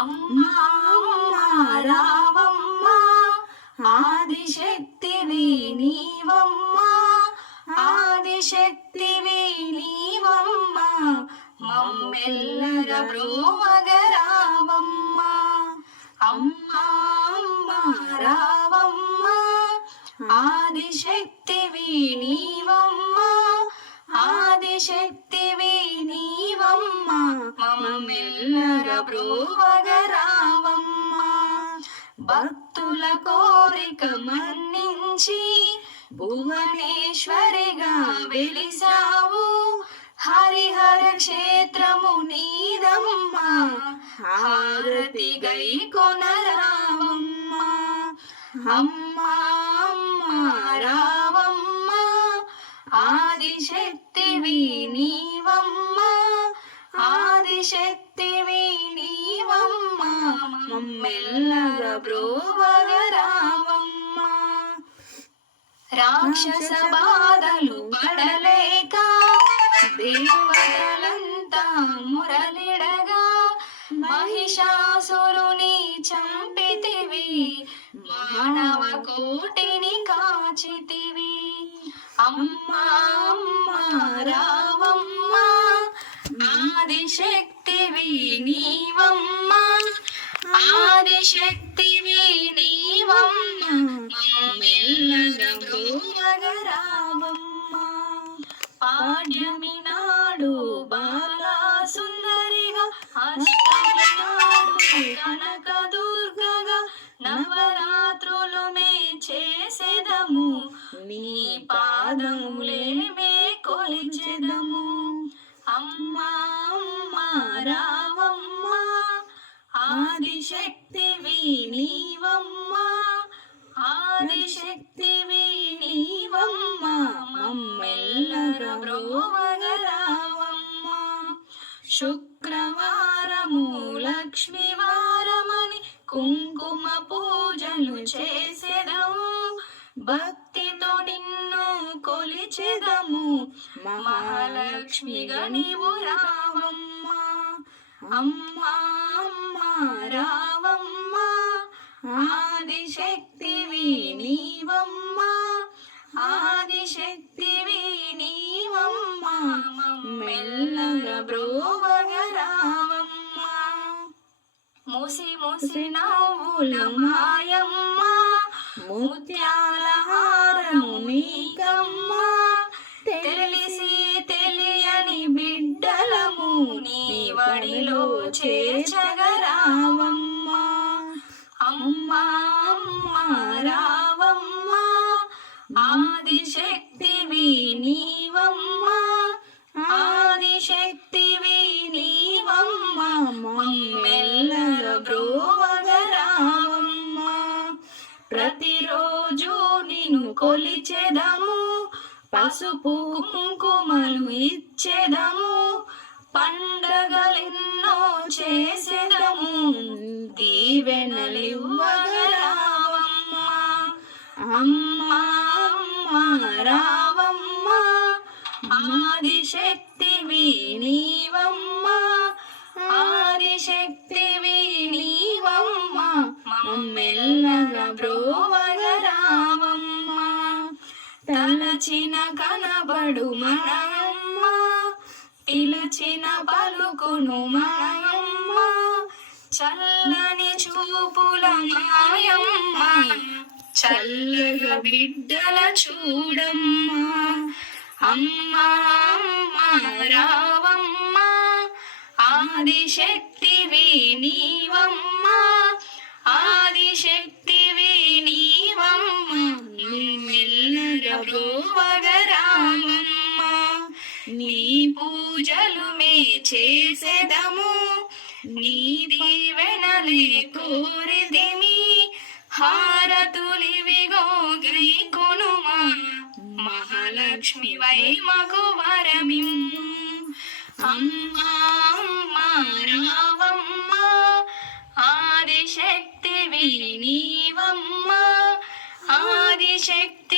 అమ్మా అమ్మా రావమ్మా ఆదిశక్తివి నీవమ్మా, ఆదిశక్తివి నీవమ్మా, మమ్మెల్లర బ్రోవగరావమ్మా. అమ్మా అమ్మా రావమ్మా ఆదిశక్తివి నీవమ్మా, ఆదిశక్తివి నీవమ్మా, మమ్మెల్లర బ్రోవగరావమ్మా. భక్తుల కోరిక మన్నించి భువనేశ్వరిగా వెలిసావు, హరిహర క్షేత్రము నీదమ్మా, హారతి గై కొనరావమ్మా. అమ్మా అమ్మా రావమ్మా ఆదిశక్తివి నీవమ్మా, ఆదిశక్తివి నీవమ్మా, మమ్మెల్లర బ్రోవగరావమ్మా. రాక్షస బాధలు పడలేక దేవతలంతా మురళిడగా, మహిషాసురుని చంపితివి, మానవ కోటిని కాచితివి. అమ్మా అమ్మా రావమ్మా ఆదిశక్తివి నీవమ్మా, ఆదిశక్తివి నీవమ్మా, మమ్మెల్లర బ్రోవగరావమ్మా. పాడ్యమి నాడు బాలా సుందరిగా, అష్టమి నాడు కనక దుర్గగా, నవరాత్రులు మే చేసెదము, నీ పాదములే మే కొలిచెదము. అమ్మా అమ్మా రావమ్మా ఆదిశక్తివి నీవమ్మా, ఆదిశక్తివి నీవమ్మా, మమ్మెల్లర బ్రోవగరావమ్మా. శుక్రవారము లక్ష్మీవారమని కుంకుమ పూజలు చేసెదము, భక్తితో నిన్ను కొలిచెదము, మహాలక్ష్మిగా నీవు రావమ్మా. అమ్మా అమ్మా రావమ్మా ఆదిశక్తివి నీవమ్మా, ఆదిశక్తివి నీవమ్మా, మమ్మెల్లర బ్రోవగరావమ్మా. మూసి మూసి నవ్వుల మాయమ్మ, ముత్యాల హారము నీకమ్మా, తెలిసి తెలియని బిడ్డలము నీ వడిలో చేర్చగరావమ్మా. అమ్మా అమ్మా రావమ్మా ఆదిశక్తివి నీవమ్మా, ఆదిశక్తివి నీవమ్మా, మమ్మెల్లర బ్రోవగరావమ్మా. ప్రతిరోజు నిన్ను కొలిచెదము, పసుపు కుంకుమలు ఇచ్చెదము, పండగలెన్నో చేసెదము, దీవెనలివ్వగరావమ్మా. అమ్మా అమ్మా రావమ్మా ఆదిశక్తివి నీవమ్మా, ఆదిశక్తివి నీవమ్మా, మమ్మెల్లర బ్రోవగరావమ్మా. తలచిన కనబడు మనయమ్మ, పిలచిన పలుకును మనయమ్మ, చల్లని చూపుల మాయమ్మ, చల్లగా బిడ్డల చూడమ్మా. అమ్మా అమ్మా రావమ్మా ఆదిశక్తివి నీవమ్మా, ఆదిశక్తివి నీవమ్మా, మమ్మెల్లర బ్రోవగరావమ్మా. నీ పూజలు మే చేసెదము, నీ దీవెనలే కోరిదిమి, హారతులివిగో గై కొనుమా, మహాలక్ష్మివై మగు వరమిమ్ము. అమ్మా అమ్మా రావమ్మా ఆదిశక్తివి నీవమ్మా, ఆదిశక్తి